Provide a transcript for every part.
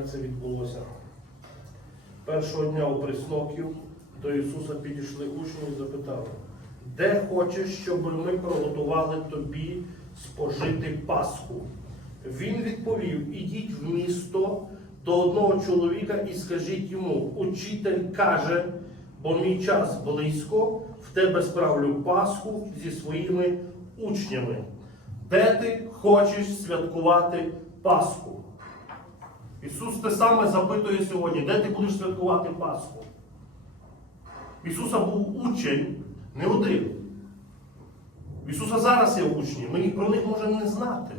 як це відбулося. Першого дня у Пресноків до Ісуса підійшли учні і запитали, де хочеш, щоб ми приготували тобі спожити Пасху? Він відповів: Ідіть в місто до одного чоловіка і скажіть йому, учитель каже, бо мій час близько, в тебе справлю Пасху зі своїми учнями. Де ти хочеш святкувати Пасху? Ісус те саме запитує сьогодні, де ти будеш святкувати Пасху? Ісуса був учень не один. Ісуса зараз є учні, ми про них можемо не знати.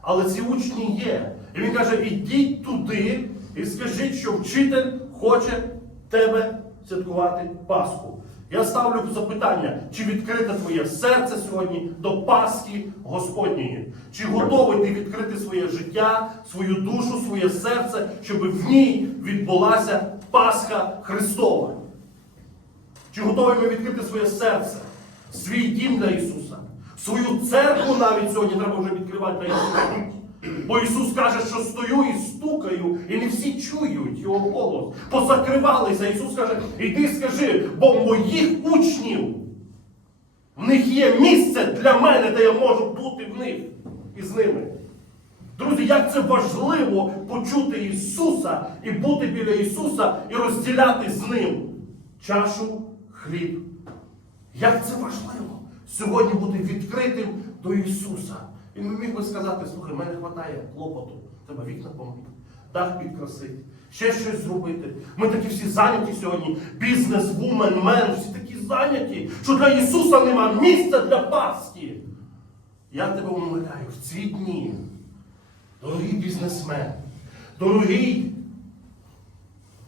Але ці учні є. І він каже, ідіть туди і скажіть, що вчитель хоче тебе святкувати Пасху. Я ставлю запитання, чи відкрите твоє серце сьогодні до Пасхи Господньої? Чи готовий ти відкрити своє життя, свою душу, своє серце, щоб в ній відбулася Пасха Христова? Чи готові ми відкрити своє серце, свій дім для Ісуса? Свою церкву навіть сьогодні треба вже відкривати для Ісуса. Бо Ісус каже, що стою і стукаю, і не всі чують Його голос. Позакривалися. Ісус каже, іди скажи, бо моїх учнів в них є місце для мене, де я можу бути в них і з ними. Друзі, як це важливо почути Ісуса і бути біля Ісуса і розділяти з Ним чашу хліб. Як це важливо сьогодні бути відкритим до Ісуса. Він би міг би сказати, слухай, мене вистачає клопоту, треба вікна помити, дах підкрасити, ще щось зробити. Ми такі всі зайняті сьогодні, бізнес, вумен, мен, всі такі зайняті, що для Ісуса нема місця для Пасхи. Я тебе умоляю, в ці дні, дорогий бізнесмен, дорогий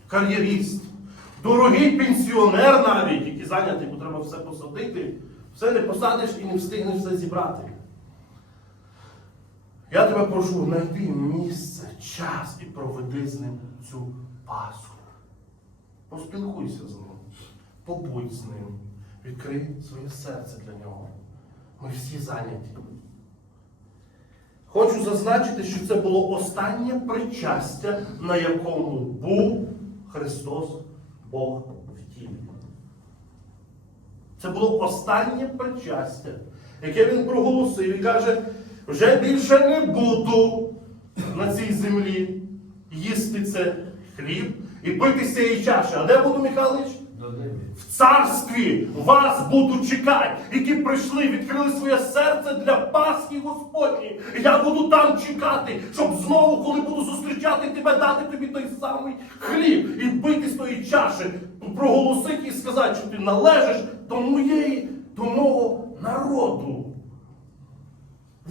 кар'єрист, дорогий пенсіонер навіть, який зайнятий, бо треба все посадити, все не посадиш і не встигнеш все зібрати. Я тебе прошу, знайди місце, час і проведи з ним цю Пасху. Поспілкуйся з ним, побудь з ним, відкрий своє серце для нього. Ми всі зайняті. Хочу зазначити, що це було останнє причастя, на якому був Христос Бог в тілі. Це було останнє причастя, яке він проголосив і каже, вже більше не буду на цій землі їсти це хліб і пити з цієї чаші. А де буду, Михайлович? В царстві вас буду чекати, які прийшли, відкрили своє серце для Пасхи Господні. Я буду там чекати, щоб знову, коли буду зустрічати тебе, дати тобі той самий хліб і пити з тої чаші, проголосити і сказати, що ти належиш до моєї, до мого народу.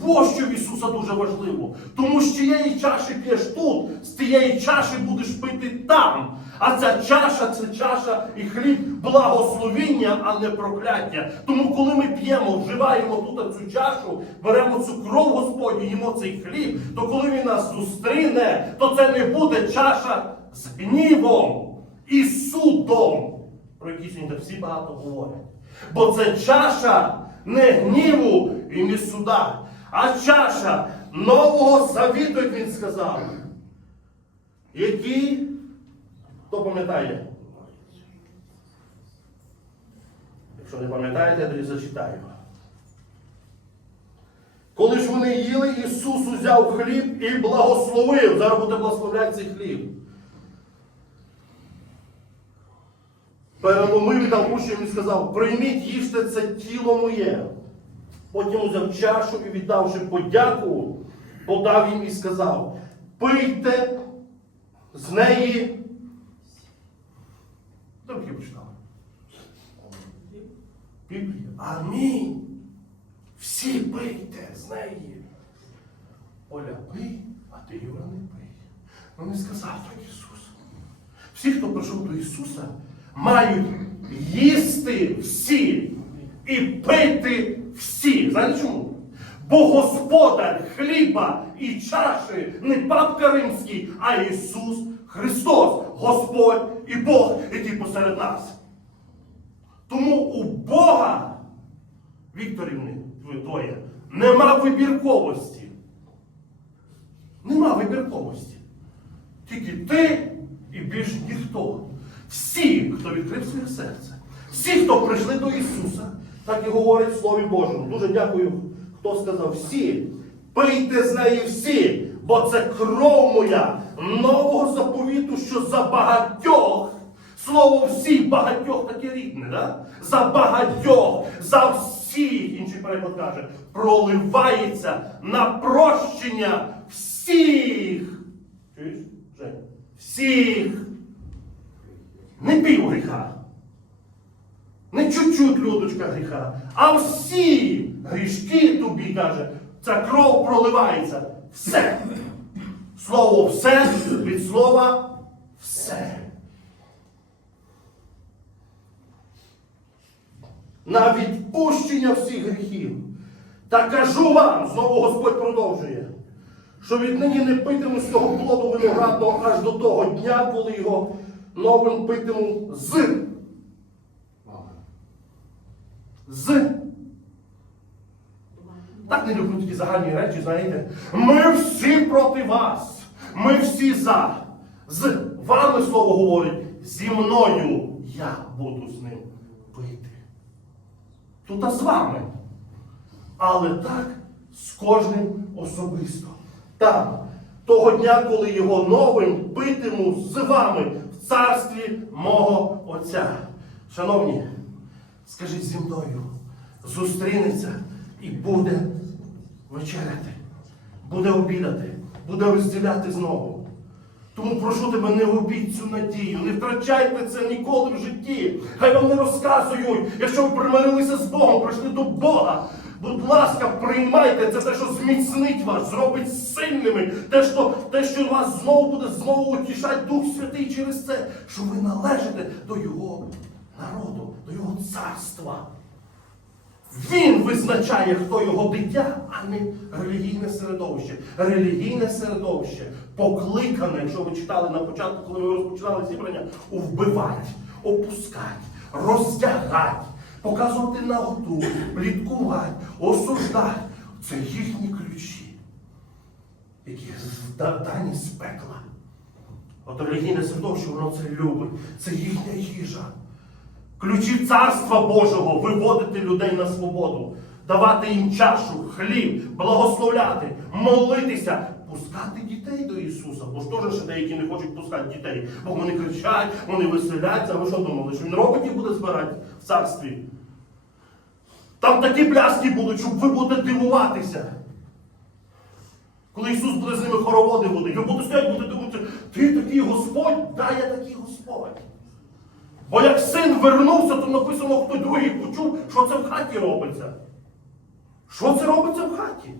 Ось що в Ісуса дуже важливо. Тому з тієї чаші п'єш тут, з тієї чаші будеш пити там. А ця чаша це чаша і хліб благословіння, а не прокляття. Тому, коли ми п'ємо, вживаємо тут цю чашу, беремо цю кров Господню, їмо цей хліб, то коли він нас зустріне, то це не буде чаша з гнівом і судом, про які сьогодні всі багато говорять. Бо це чаша не гніву і не суда, а чаша нового завіту, як він сказав. Який, хто пам'ятає? Якщо не пам'ятаєте, тоді зачитаю. Коли ж вони їли, Ісус узяв хліб і благословив. Зараз буде благословляти цей хліб. Переломив дав учням і сказав, прийміть, їжте це тіло моє. Потім узяв чашу і віддавши подяку, подав їм і сказав, пийте з неї. Трохи почитали. Біблія. Амінь. Всі пийте з неї. Оля, пий, а ти Юра не пий. Ну не сказав так Ісус. Всі, хто прийшов до Ісуса, мають їсти всі і пити. Знаєте чому? Бо Господар хліба і чаші не папка римський, а Ісус Христос, Господь і Бог, який посеред нас. Тому у Бога, Вікторівни, ви двоє, нема вибірковості. Нема вибірковості. Тільки ти і більш ніхто. Всі, хто відкрив своє серце, всі, хто прийшли до Ісуса, так і говорить в Слові Божому. Дуже дякую, хто сказав всі. Пийте з неї всі, бо це кров моя нового заповіту, що за багатьох. Слово всі багатьох таке рідне, да? за багатьох, за всіх, інший переклад каже, проливається на прощення всіх. Чуєш? Всіх. Не пів гріха. Не чуть-чуть людочка гріха, а всі грішки тобі, каже, ця кров проливається. Все. Слово все від слова все. На відпущення всіх гріхів. Та кажу вам, знову Господь продовжує, що віднині не питиму з того плоду виноградного аж до того дня, коли його новим питиму з. З. Так не люблю такі загальні речі, знаєте. Ми всі проти вас. Ми всі за. З вами слово говорить, зі мною я буду з ним пити. Тут з вами. Але так з кожним особисто. Там, того дня, коли його новим питиму з вами в царстві мого Отця. Шановні, скажіть зі мною, зустрінеться і буде вечеряти, буде обідати, буде розділяти знову. Тому прошу тебе, не губіть цю надію, не втрачайте це ніколи в житті. Хай вам не розказують, якщо ви примирилися з Богом, прийшли до Бога. Будь ласка, приймайте це те, що зміцнить вас, зробить сильними, те, що, те, що вас знову буде знову утішати Дух Святий через це, що ви належите до Його народу, до Його царства. Він визначає, хто його дитя, а не релігійне середовище. Релігійне середовище покликане, якщо ви читали на початку, коли ми розпочинали зібрання, вбивати, опускати, роздягати, показувати наготу, пліткувати, осуждати. Це їхні ключі, які дані з пекла. От релігійне середовище, воно це любить. Це їхня їжа. Ключі Царства Божого виводити людей на свободу, давати їм чашу, хліб, благословляти, молитися, пускати дітей до Ісуса. Бо ж теж ще деякі не хочуть пускати дітей, бо вони кричать, вони веселяться. Ви що думали, що він роботів буде збирати в царстві? Там такі пляски будуть, щоб ви будете дивуватися. Коли Ісус буде з ними хороводи водить, ви будете стояти, будете думати, ти такий Господь, да, я такий Господь. Бо як син вернувся, то написано, хто другий почув, що це в хаті робиться. Що це робиться в хаті?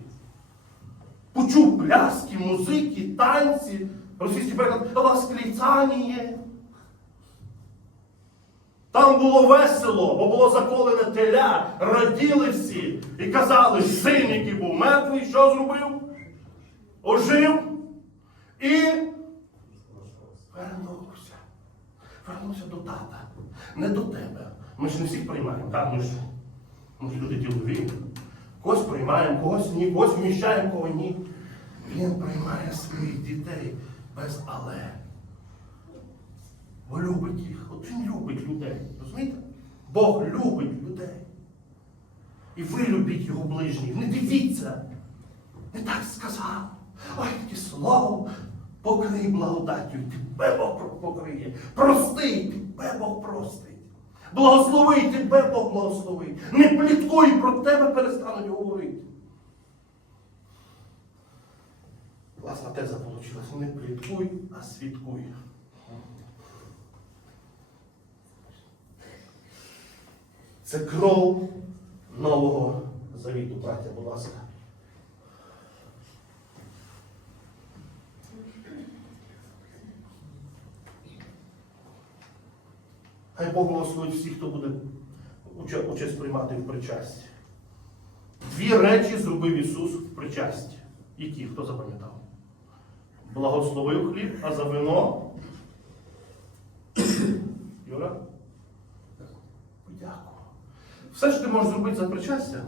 Почув пляски, музики, танці, російський переклад восклицання. Там було весело, бо було заколене теля, раділи всі і казали, син, який був мертвий, що зробив? Ожив і вернувся. Вернувся до тата, не до тебе. Ми ж не всіх приймаємо, так? Ми ж, ми ж люди ділові. Когось приймаємо, когось ні, когось вміщаємо, кого ні. Він приймає своїх дітей без але. Бо любить їх. От він любить людей. Розумієте? Бог любить людей. І ви любіть його ближніх. Не дивіться. Не так сказав. Ой, таке слово. Покрий благодаттю, тебе Бог покриє. Прости, тебе Бог простить. Благослови, тебе Бог благословить. Не пліткуй, про тебе перестануть говорити. Класна теза вийшла. Не пліткуй, а свідкуй. Це кров нового завіту, браття, будь ласка. Хай Бог благословить всіх, хто буде участь приймати в причасті. Дві речі зробив Ісус в причасті. Які? Хто запам'ятав? Благословив хліб, а за вино. Юра? Подякував. Все, що ти можеш зробити за причастя,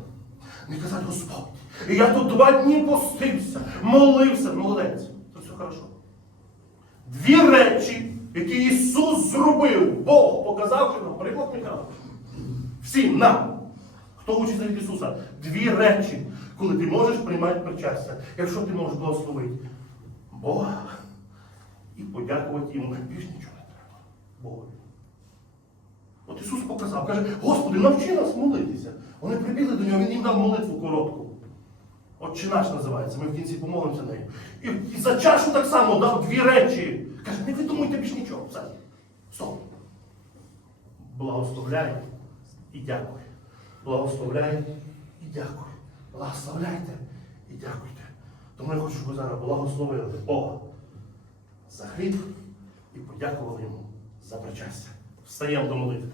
не казати Господь. Я тут два дні постився, молився, молодець. Це все хорошо. Дві речі, які Ісус зробив, Бог показавши нам, приклад Михайлович. Всім нам, хто учиться від Ісуса, дві речі, коли ти можеш приймати причастя, якщо ти можеш благословити Бога і подякувати йому, більш нічого не треба. Богу. От Ісус показав, каже, Господи, навчи нас молитися. Вони прибігли до нього, він їм дав молитву коротку. Отче наш називається, ми в кінці помолимося нею. І, і за чашу так само дав дві речі. Каже, не видумуйте більш нічого. Все. Стоп. Благословляй і дякуй. Благословляй і дякуй. Благословляйте і дякуйте. Тому я хочу, щоб зараз благословили Бога за хліб і подякували йому за причастя. Встаємо до молитви.